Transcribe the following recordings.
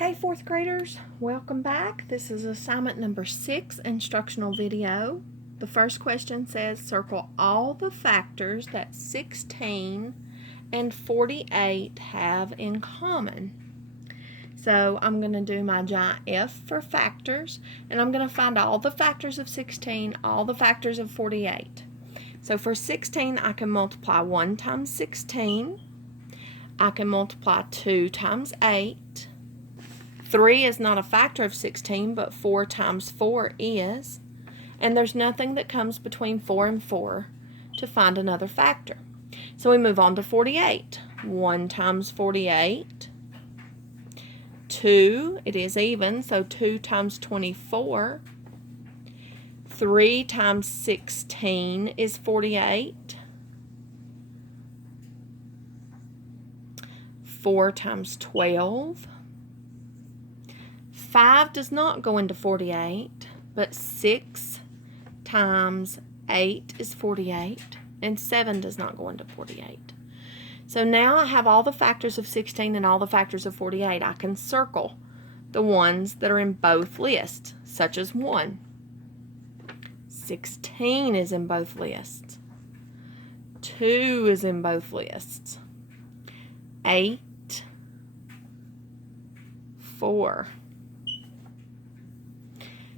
Okay, fourth graders, welcome back. This is assignment number 6, instructional video. The first question says, circle all the factors that 16 and 48 have in common. So I'm going to do my giant F for factors, and I'm going to find all the factors of 16, all the factors of 48. So for 16, I can multiply 1 times 16. I can multiply 2 times 8. 3 is not a factor of 16, but 4 times 4 is. And there's nothing that comes between 4 and 4 to find another factor. So we move on to 48. 1 times 48. 2, it is even, so 2 times 24. 3 times 16 is 48. 4 times 12. 5 does not go into 48, but 6 times 8 is 48, and 7 does not go into 48. So now I have all the factors of 16 and all the factors of 48. I can circle the ones that are in both lists, such as 1. 16 is in both lists. 2 is in both lists. 8, 4.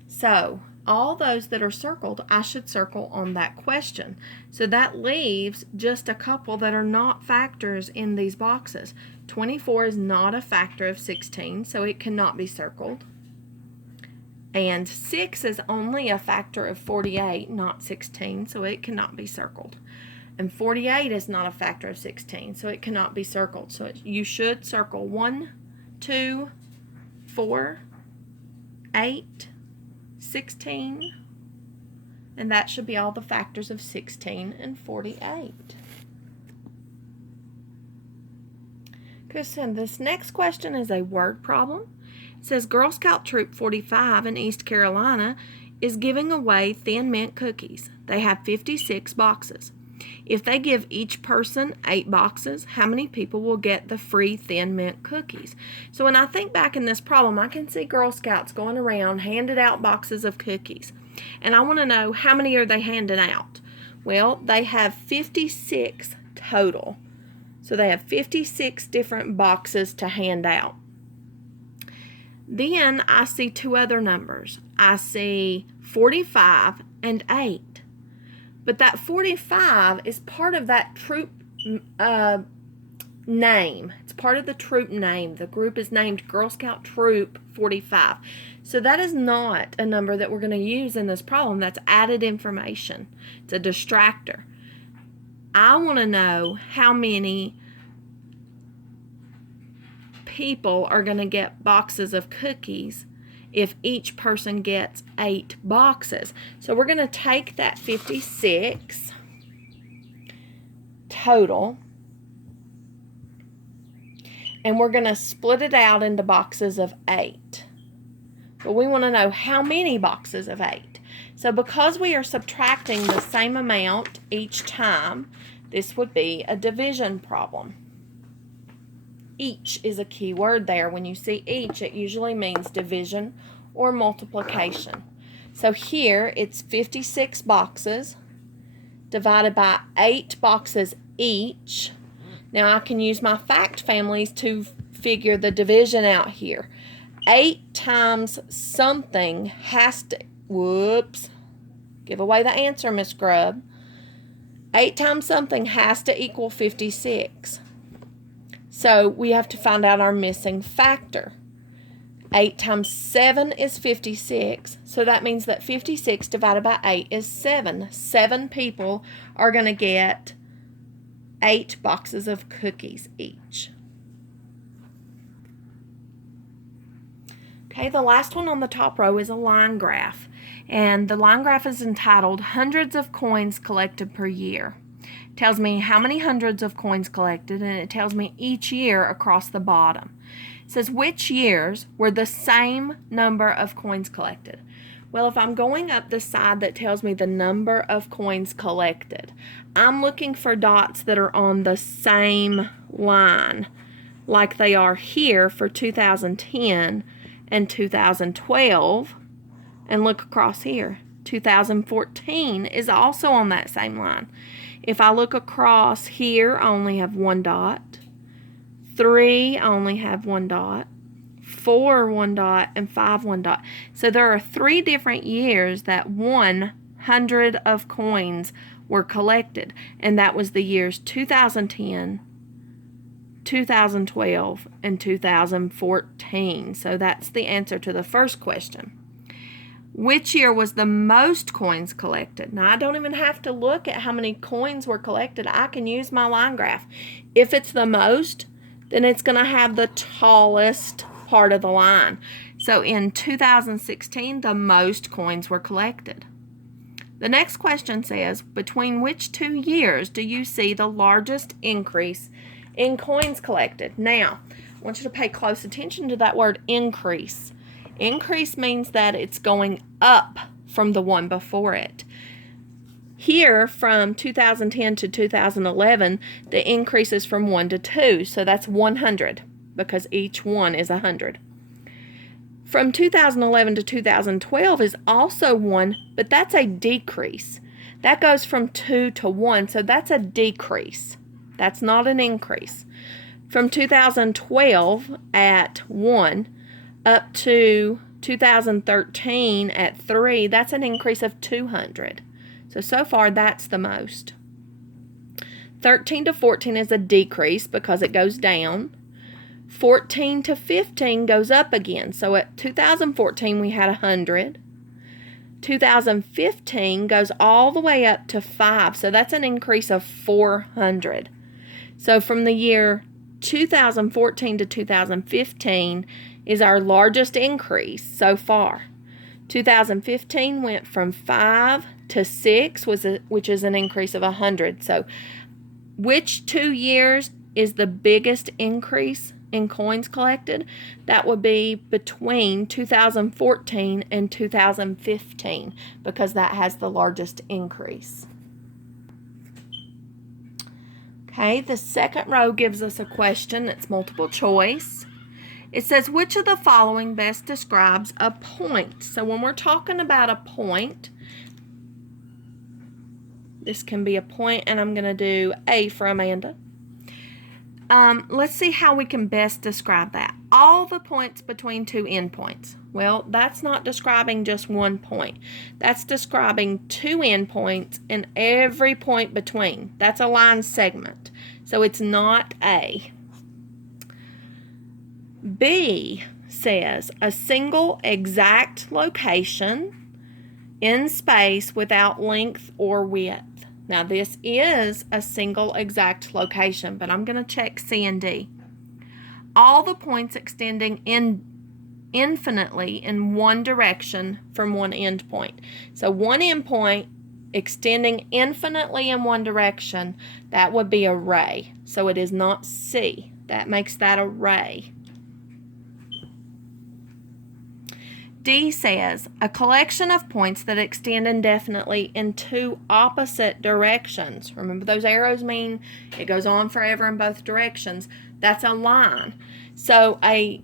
So all those that are circled, I should circle on that question. So that leaves just a couple that are not factors in these boxes. 24 is not a factor of 16, so it cannot be circled. And 6 is only a factor of 48, not 16, so it cannot be circled. And 48 is not a factor of 16, so it cannot be circled. So you should circle 1, 2, 4, 8, 16, and that should be all the factors of 16 and 48. Okay, so this next question is a word problem. It says Girl Scout Troop 45 in East Carolina is giving away Thin Mint cookies. They have 56 boxes. If they give each person 8 boxes, how many people will get the free Thin Mint cookies? So when I think back in this problem, I can see Girl Scouts going around handing out boxes of cookies. And I want to know, how many are they handing out? Well, they have 56 total. So they have 56 different boxes to hand out. Then I see 2 other numbers. I see 45 and 8. But that 45 is part of that troop name. It's part of the troop name. The group is named Girl Scout Troop 45. So that is not a number that we're going to use in this problem. That's added information. It's a distractor. I want to know how many people are going to get boxes of cookies if each person gets 8 boxes. So we're going to take that 56 total, and we're going to split it out into boxes of 8. But we want to know how many boxes of 8. So because we are subtracting the same amount each time, this would be a division problem. Each is a key word there. When you see each, it usually means division or multiplication. So here it's 56 boxes divided by 8 boxes each. Now I can use my fact families to figure the division out here. 8 times something has to, give away the answer, Miss Grubb. 8 times something has to equal 56. So we have to find out our missing factor. 8 times 7 is 56, so that means that 56 divided by 8 is 7. 7 people are going to get 8 boxes of cookies each. Okay, the last one on the top row is a line graph, and the line graph is entitled Hundreds of Coins Collected Per Year. It tells me how many hundreds of coins collected, and it tells me each year across the bottom. It says which years were the same number of coins collected. Well, if I'm going up the side that tells me the number of coins collected, I'm looking for dots that are on the same line. like they are here for 2010 and 2012, and look across here. 2014 is also on that same line. If I look across here, I only have one dot. 3, I only have one dot. 4, one dot, and 5, one dot. So there are 3 different years that 100 of coins were collected, and that was the years 2010, 2012, and 2014. So that's the answer to the first question. Which year was the most coins collected? Now, I don't even have to look at how many coins were collected. I can use my line graph. If it's the most, then it's going to have the tallest part of the line. So in 2016, the most coins were collected. The next question says, between which 2 years do you see the largest increase in coins collected? Now, I want you to pay close attention to that word increase. Increase means that it's going up from the one before it. Here, from 2010 to 2011, the increase is from 1 to 2, so that's 100, because each one is 100. From 2011 to 2012 is also 1, but that's a decrease. That goes from 2 to 1, so that's a decrease. That's not an increase. From 2012 at 1 up to 2013 at 3, that's an increase of 200. So far, that's the most. 13 to 14 is a decrease because it goes down. 14 to 15 goes up again. So at 2014, we had 100. 2015 goes all the way up to 5. So that's an increase of 400. So from the year 2014 to 2015 is our largest increase so far. 2015 went from 5 to 6, which is an increase of 100. So which 2 years is the biggest increase in coins collected? That would be between 2014 and 2015, because that has the largest increase. Okay, the second row gives us a question that's multiple choice. It says, which of the following best describes a point? So when we're talking about a point, this can be a point, and I'm going to do A for Amanda. Let's see how we can best describe that. All the points between 2 endpoints. Well, that's not describing just one point. That's describing 2 endpoints and every point between. That's a line segment. So it's not A. B says a single exact location in space without length or width. Now, this is a single exact location, but I'm going to check C and D. All the points extending infinitely in one direction from one endpoint. So one endpoint extending infinitely in one direction, that would be a ray. So it is not C. That makes that a ray. D says, a collection of points that extend indefinitely in 2 opposite directions. Remember, those arrows mean it goes on forever in both directions. That's a line. So a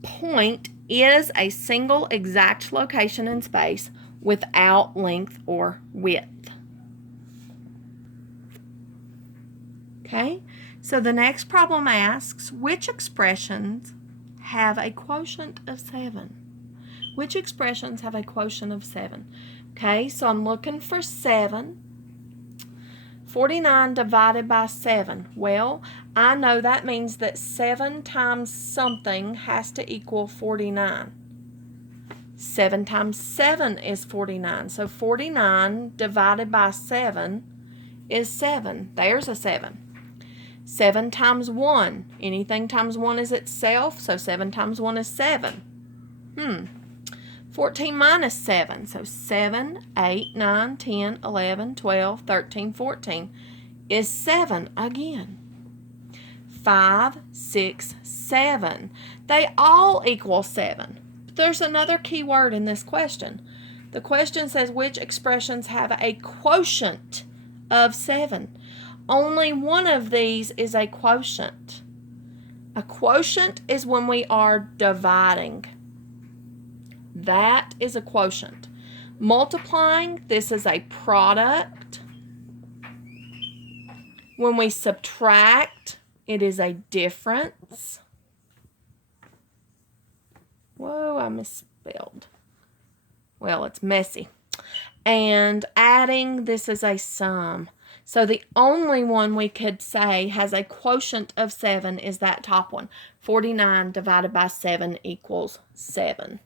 point is a single exact location in space without length or width. Okay, so the next problem asks, which expressions have a quotient of 7? Which expressions have a quotient of 7? Okay, so I'm looking for 7. 49 divided by 7. Well, I know that means that 7 times something has to equal 49. 7 times 7 is 49. So 49 divided by 7 is 7. There's a 7. 7 times 1. Anything times 1 is itself, so 7 times 1 is 7. 14 minus 7. So 7, 8, 9, 10, 11, 12, 13, 14 is 7 again. 5, 6, 7. They all equal 7. But there's another key word in this question. The question says which expressions have a quotient of 7. Only one of these is a quotient. A quotient is when we are dividing. That is a quotient. Multiplying, this is a product. When we subtract, it is a difference. Whoa, I misspelled. Well, it's messy. And adding, this is a sum. So the only one we could say has a quotient of 7 is that top one. 49 divided by 7 equals 7.